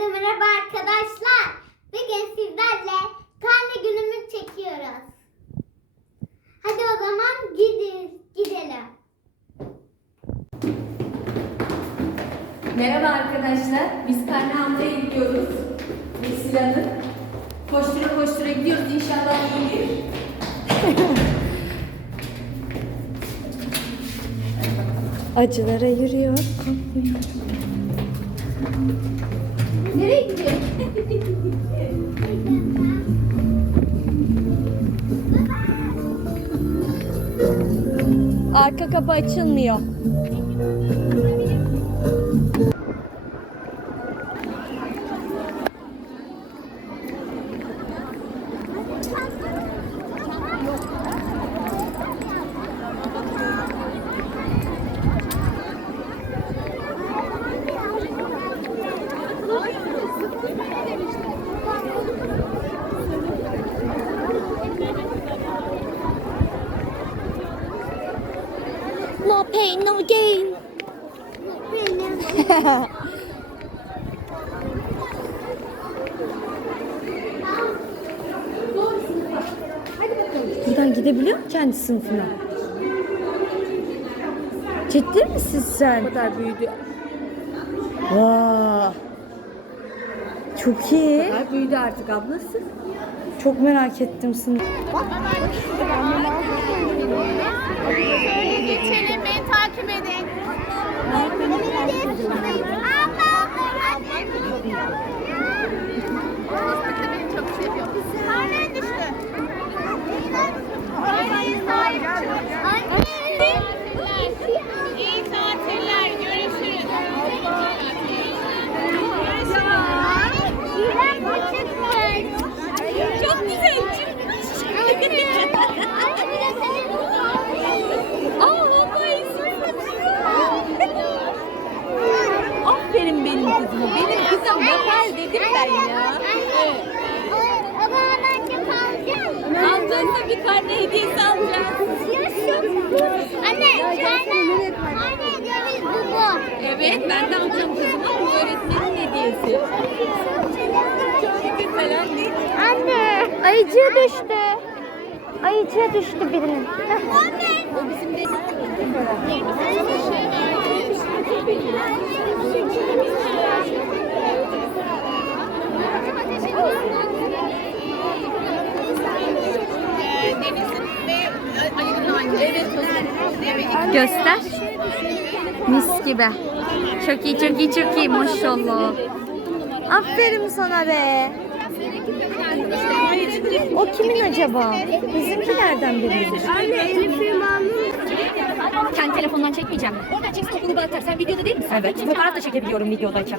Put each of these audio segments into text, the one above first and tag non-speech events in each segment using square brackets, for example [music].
Herkese merhaba arkadaşlar. Bugün sizlerle karne günümü çekiyoruz. Hadi o zaman gidin, gidelim. Merhaba arkadaşlar. Biz karne almaya gidiyoruz. Vesilan'ı. Koştura koştura gidiyoruz. İnşallah iyidir. Acılara yürüyor. Nereye gidiyor? Arka kapı açılmıyor. Gidebiliyor mu kendi sınıfına? Ciddi misin sen? Bu kadar büyüdü. Vaa. Çok iyi. Bu kadar büyüdü artık ablası. Çok merak ettim sınıf. Geçelim beni takip edin. Fıstık da beni çok seviyor. Karnen düştü. Arabayı sahip çıkın. İyi tatiller. Görüşürüz. Çok güzel çıkmış. Aa Aferin benim kızıma. Benim kızım yapar dedim ben ya. Ama ben de kalacağım. Aldığında bir karne hediyesi alacağız. Anne, karne, karne hediyemiz bu bu. Evet ben de alacağım kızıma. Bu öğretmenin hediyesi. Çok falan değil. Anne. Ayıcıya düştü. Ayıcıya düştü birinin. O bizim? Göster. Mis gibi. Çok iyi, çok iyi, çok iyi. Maşallah. Aferin sana be. O kimin acaba? Bizimkilerden biri. Anne, Elif firmanın. Kendi telefondan çekmeyeceğim. Oradan çeksin okulu bana atar. Sen videoda değil misin? Evet. Fotoğraf da çekebiliyorum videodayken.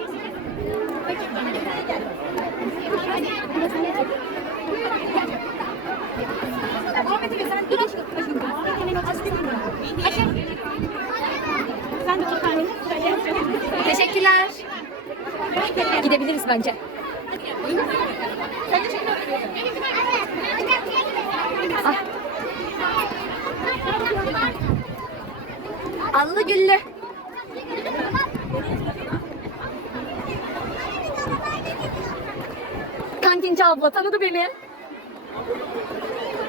Teşekkürler. Gidebiliriz bence. Ah. Allı güllü. Kantinci abla tanıdı beni.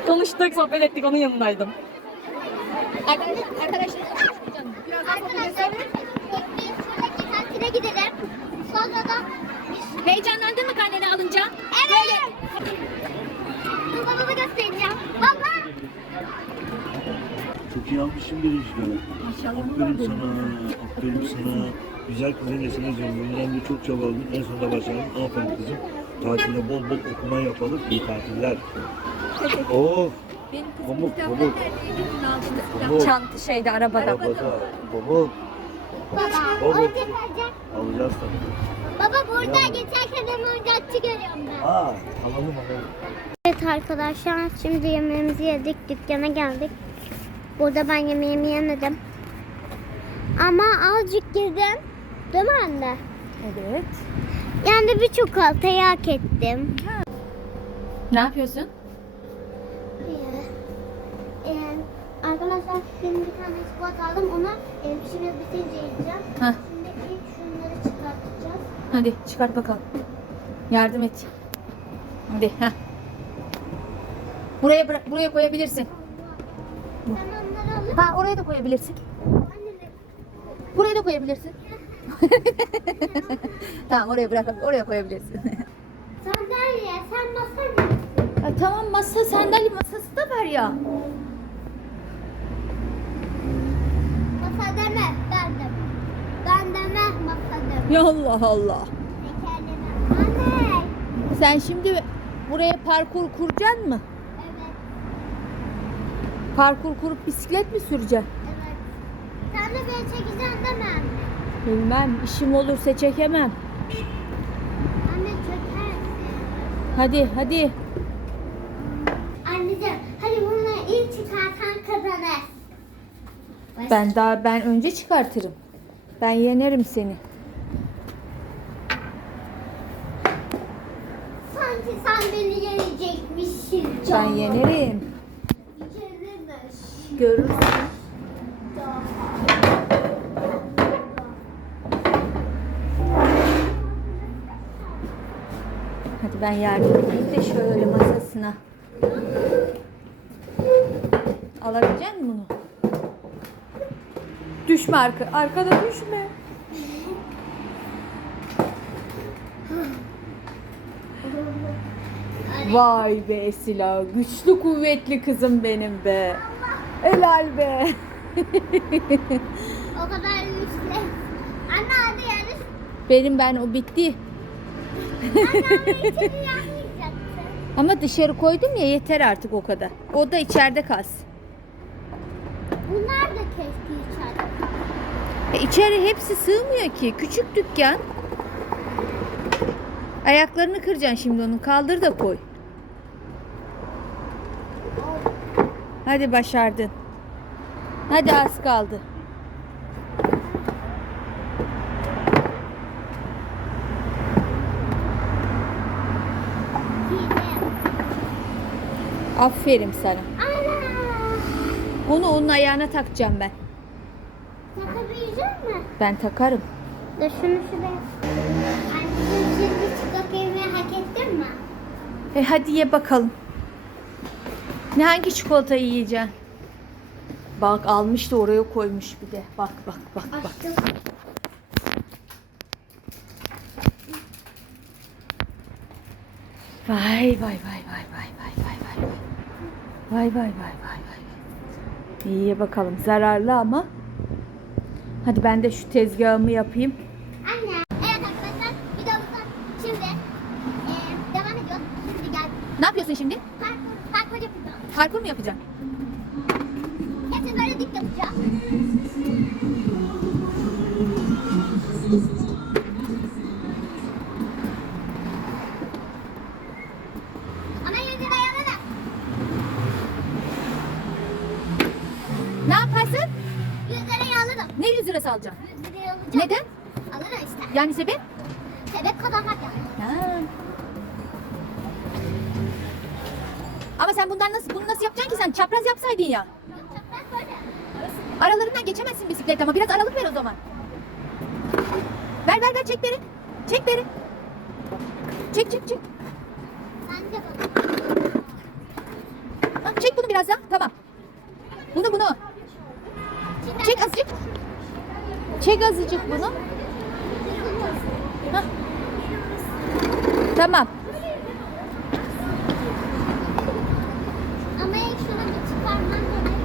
Konuştuk, sohbet ettik, onun yanındaydım. Arkadaşlar, tatile gidelim. Sonra da Heyecanlandın mı karneni alınca? Evet. Dur babamı göstereceğim. Baba. Çok iyi almışsın birinci dönem. Aferin sana, aferin sana. Güzel kızın nesine zengin. de çok çabaladın. En sonunda başardın. Aferin kızım. Tatilde bol bol okuma yapalım. İyi tatiller. Oh, pamuk, pamuk. Pamuk. Çanta şeyde arabada. Arabada, pamuk. Baba. Kalacak. Alacağız tabii. Baba burada geçerken de oyuncakçı görüyorum ben. Aa, alalım alalım. Evet arkadaşlar şimdi yemeğimizi yedik dükkana geldik. Burada ben yemeğimi yemedim. Ama azıcık girdim. Değil mi anne? Evet. Yani bir çikolatayı hak ettim. Ne yapıyorsun? Ee, e, arkadaşlar şimdi bir tane çikolata aldım. Onu e, işimiz bitince yiyeceğim. Heh. Şimdi ilk şunları çıkartacağız. Hadi çıkart bakalım. Yardım et. Hadi. Heh. Buraya bırak, buraya koyabilirsin. Ha oraya da koyabilirsin. Buraya da koyabilirsin. [laughs] tamam oraya bırak, oraya koyabilirsin. sandalye sen masa? Ha, tamam masa sandalye masası da var ya. Masa deme ben de. Ben deme masa deme. Ya [laughs] Allah Allah. Anne. Sen şimdi buraya parkur kuracaksın mı? Evet. Parkur kurup bisiklet mi süreceksin? Evet. Sen de beni çekeceksin değil mi anne? Bilmem işim olursa çekemem. Anne çökersin. Hadi hadi. Anneciğim hadi bunları ilk çıkartan kazanır. Ben daha ben önce çıkartırım. Ben yenerim seni. Sanki sen beni yenecekmişsin. Ben yenerim. Görürsün. Hadi ben yardım edeyim de şöyle masasına. Alabilecek misin bunu? Düşme arka, arkada düşme. [laughs] Vay be Esila, güçlü kuvvetli kızım benim be. Helal be. [laughs] O kadar güçlü. Anne hadi yarış. Benim ben o bitti. Anne [laughs] ama dışarı koydum ya yeter artık o kadar. O da içeride kalsın. Bunlar da keşke içeride. E içeri hepsi sığmıyor ki. Küçük dükkan. Ayaklarını kıracaksın şimdi onun. Kaldır da koy. Hadi başardın. Hadi az kaldı. Aferin sana. Ana! Onu onun ayağına takacağım ben. Takabilecek mi? Ben takarım. Dur şunu şuraya. Anneciğim şimdi çıkak yemeği hak ettin mi? E hadi ye bakalım. Ne hangi çikolatayı yiyeceksin? Bak almış da oraya koymuş bir de. Bak bak bak bak. Açtım. Vay vay vay vay vay vay vay vay. Vay vay vay vay vay. İyi ye bakalım. Zararlı ama. Hadi ben de şu tezgahımı yapayım. Anne. Evet arkadaşlar videomuzda şimdi eee devam ediyoruz. Şimdi gel. Ne yapıyorsun şimdi? Parkur, parkur yapacağım. Parkur mu yapacaksın? Hepsini böyle dik yapacağım. Ama yüzüne yanına. Ne yaparsın? Yüzüne yanına. Ne 100 lirası alacaksın? Yüzüne yanına. Neden? Alırım işte. Yani sebep? Sebep kazanmak yani. Ha. Sen bundan nasıl bunu nasıl yapacaksın ki sen? Çapraz yapsaydın ya. Aralarından geçemezsin bisiklet ama biraz aralık ver o zaman. Ver ver ver çek beri. Çek beri. Çek çek çek. Ha, çek bunu biraz daha. Tamam. Bunu bunu. Çek azıcık. Çek azıcık bunu. Hah. Tamam. Ama ilk şunu bir çıkarmam gerek.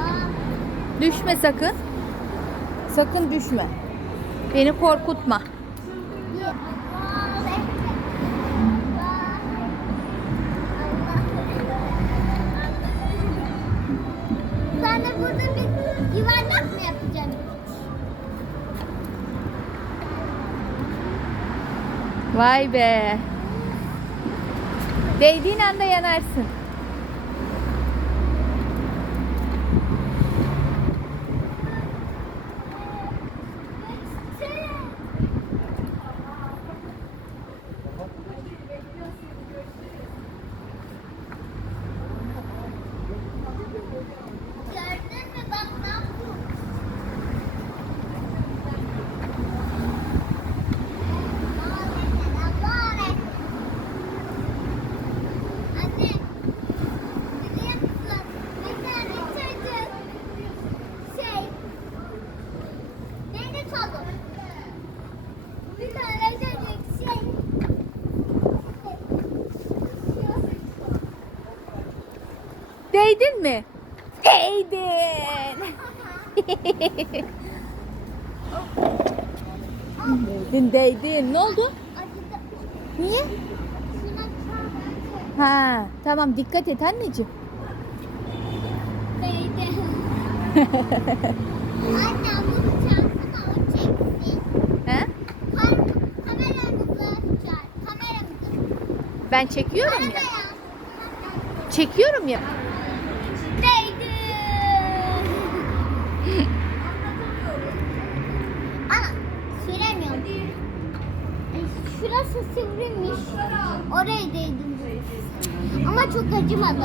Aa, Düşme sakın. Sakın düşme. Beni korkutma. Ben de burada bir yuvarlak mı yapacağım? Vay be. Değdiğin anda yanarsın. Değdin mi? Değdin. değdin değdin. Ne oldu? Niye? Ha, tamam dikkat et anneciğim. [laughs] Anne bunu çarpsana o çeksin. He? Kameramızı çağır. Kameramızı. Ben çekiyorum ya. Çekiyorum ya. Çok acımadı.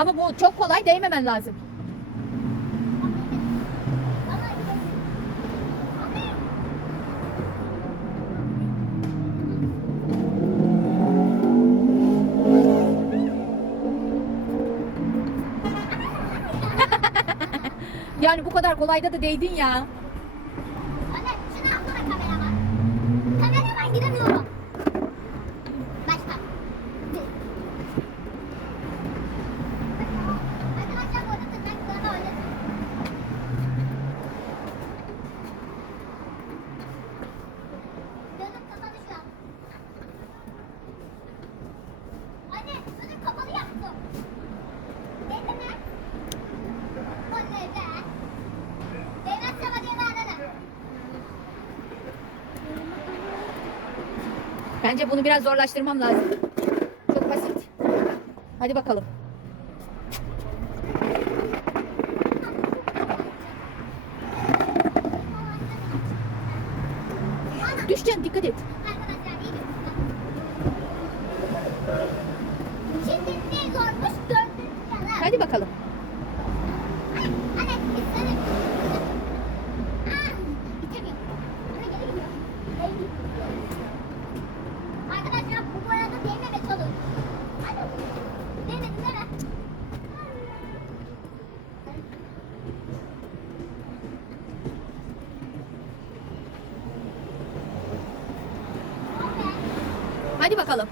Ama bu çok kolay değmemen lazım. [laughs] Yani bu kadar kolayda da değdin ya. Anne şunu alsana kameraman. Kameraman gidemiyorum. Başla. Arkadaşlar bu arada tırnaklarını oynatın. Gözüm kapalı şu an. Anne gözüm kapalı yaptım. Neydi mi? O ne be? Değmezse hadi ararım. Bence bunu biraz zorlaştırmam lazım. Çok basit. Hadi bakalım. Düşeceksin dikkat et. Arkadaşlar iyi bir Şimdi ne zormuş gördük ya. Hadi bakalım. Anne gitsene. Ah, itemiyorum. Ana geri gidiyor. Değdi. Arkadaşlar bu bu arada değmeme çalın. Hadi. Değmedi değil mi? Hadi bakalım.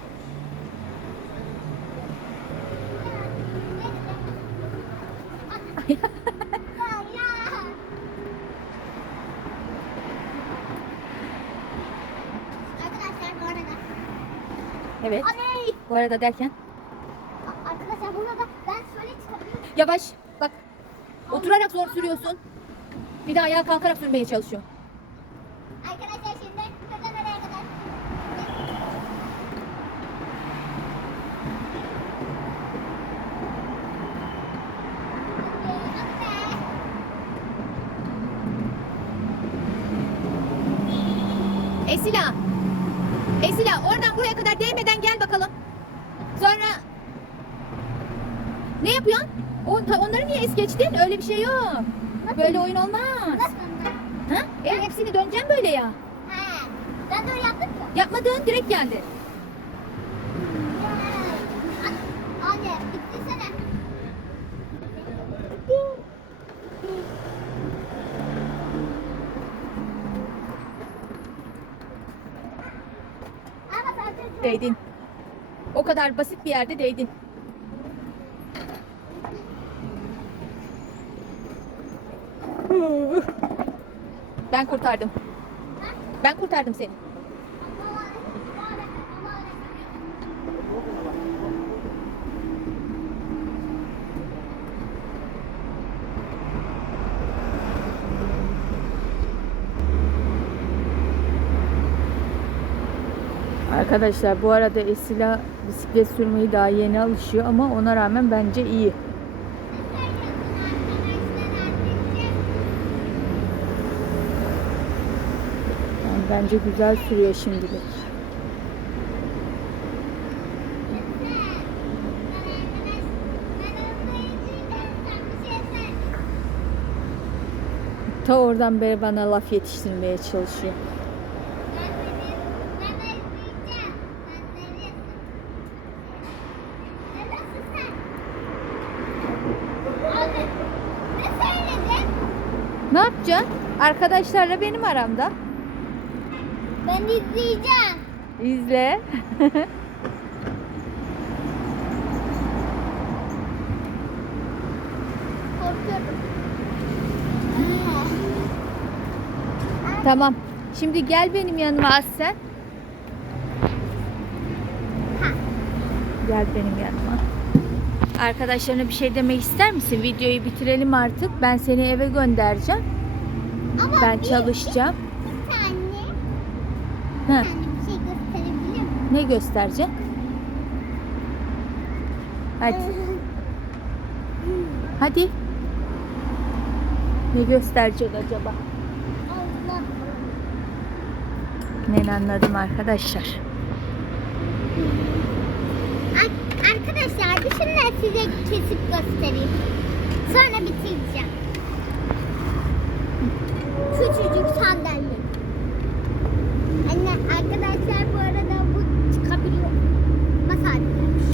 Arkadaşlar bu arada. Evet. Anne! Bu arada derken. Arkadaşlar bu arada ben şöyle çıkabilirim. Yavaş. Bak. Oturarak zor sürüyorsun. Bir de ayağa kalkarak sürmeye çalışıyor. Arkadaşlar şimdi şuradan oraya kadar. Hadi be. Esila. Esila oradan buraya kadar değmeden gel bakalım. Sonra ne yapıyorsun? O, ta- onları niye es geçtin? Öyle bir şey yok. Böyle oyun olmaz. Nasıl? Ha? E, hepsini döneceğim böyle ya. He. Ben de öyle yaptım ki. Yapmadığın direkt geldi. Anne bitirsene. Ama Değdin. O kadar basit bir yerde değdin. Ben kurtardım. Ben kurtardım seni. Arkadaşlar bu arada Esila bisiklet sürmeyi daha yeni alışıyor ama ona rağmen bence iyi. Yani Bence güzel sürüyor şimdilik. Ta oradan beri bana laf yetiştirmeye çalışıyor. Ne yapacaksın? Arkadaşlarla benim aramda. Ben izleyeceğim. İzle. Korkuyorum. tamam. Şimdi gel benim yanıma Aslen. Gel benim yanıma. Arkadaşlarına bir şey demek ister misin? Videoyu bitirelim artık. Ben seni eve göndereceğim. Ama Ben bir- çalışacağım. Heh, bir şey gösterebilir miyim? ne göstereceğim? Hadi. [laughs] Hadi. Ne gösterecek acaba? Allah. Ne anladım arkadaşlar. Ar- Arkadaşlar düşünün size kesip göstereyim. Sonra bitireceğim. Küçücük sandalye. Anne arkadaşlar bu arada bu çıkabiliyor. Masajmış.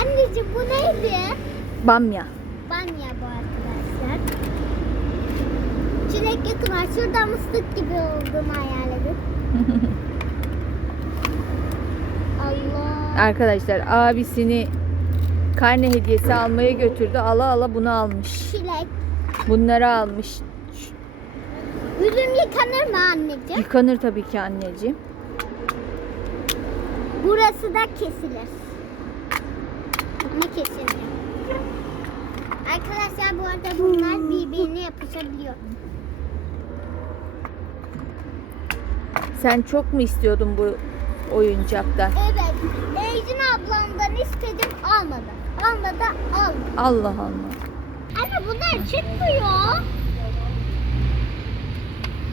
Anneciğim bu neydi? Bamya. Banya bu arkadaşlar. Çilek var. Şurada mıstık gibi olduğumu hayal edin. [laughs] Allah. Arkadaşlar abisini karne hediyesi almaya götürdü. Ala ala bunu almış. Çilek. Bunları almış. Yüzüm yıkanır mı anneciğim? Yıkanır tabii ki anneciğim. Burası da kesilir. Ne kesiliyor? Arkadaşlar bu arada bunlar birbirine yapışabiliyor. Sen çok mu istiyordun bu oyuncaktan? Evet. Ejin ablamdan istedim almadı. Almadı almadı. Allah Allah. Anne bunlar çıkmıyor.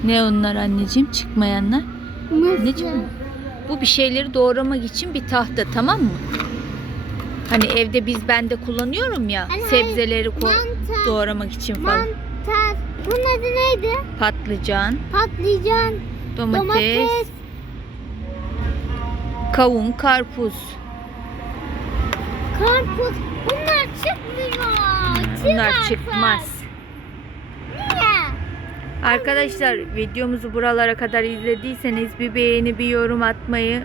Ne onlar anneciğim çıkmayanlar? Nasıl? Ne çıkmıyor? Bu bir şeyleri doğramak için bir tahta tamam mı? Hani evde biz bende kullanıyorum ya Hani sebzeleri mantar- doğramak için falan. Mantar. Bunun adı neydi? Patlıcan, Patlıcan, domates, domates, kavun, karpuz. karpuz. Bunlar çıkmıyor. Bunlar Çık çıkmaz. artık. Niye? Arkadaşlar videomuzu buralara kadar izlediyseniz bir beğeni bir yorum atmayı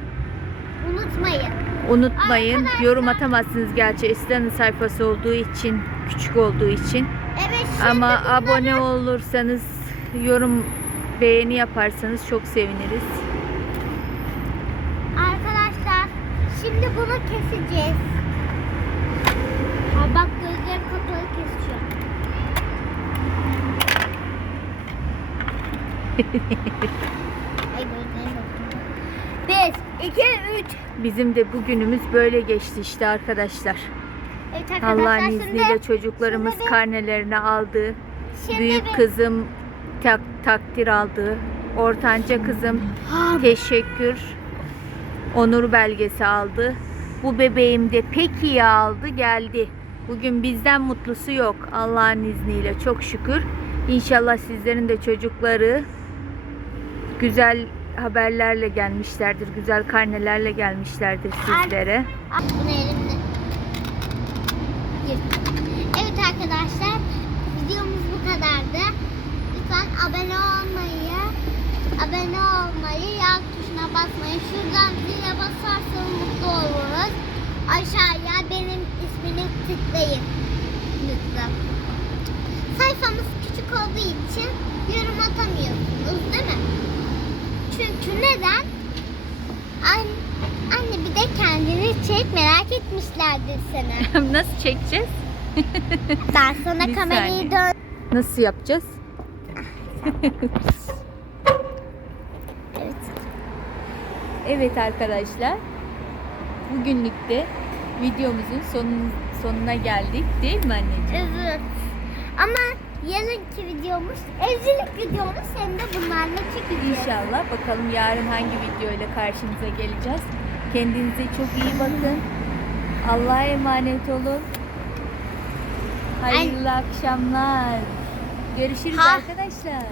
Unutmayın. Unutmayın. Arkadaşlar- Yorum atamazsınız gerçi Esra'nın sayfası olduğu için, küçük olduğu için. Evet Ama bunları- abone olursanız, yorum beğeni yaparsanız çok seviniriz. Arkadaşlar şimdi bunu keseceğiz. Ha, bak gözlerim kapalı kesiyor. Ay [laughs] 2, 3. Bizim de bugünümüz böyle geçti işte arkadaşlar. Evet arkadaşlar Allah'ın izniyle çocuklarımız şimdi, karnelerini aldı. Şimdi Büyük bir... kızım tak, takdir aldı. Ortanca kızım teşekkür onur belgesi aldı. Bu bebeğim de pek iyi aldı geldi. Bugün bizden mutlusu yok Allah'ın izniyle çok şükür. İnşallah sizlerin de çocukları güzel haberlerle gelmişlerdir. Güzel karnelerle gelmişlerdir sizlere. Evet arkadaşlar videomuz bu kadardı. Lütfen abone olmayı, abone olmayı, yan tuşuna basmayı, şuradan zile basarsanız mutlu oluruz. Aşağıya benim ismini tıklayın. Lütfen. Sayfamız küçük olduğu için yorum atamıyorsunuz değil mi? Çünkü neden? An- anne bir de kendini çek merak etmişlerdir seni. [laughs] Nasıl çekeceğiz? [laughs] Daha sonra Bir kamerayı dön. Nasıl yapacağız? Evet. Evet arkadaşlar. Bugünlük de videomuzun sonun, sonuna geldik değil mi anneciğim? Evet. Ama yarınki videomuz evcilik videomuz hem de bunlarla çekeceğiz. İnşallah bakalım yarın hangi video ile karşınıza geleceğiz. Kendinize çok iyi bakın. Allah'a emanet olun. Hayırlı akşamlar. Görüşürüz Ha. arkadaşlar.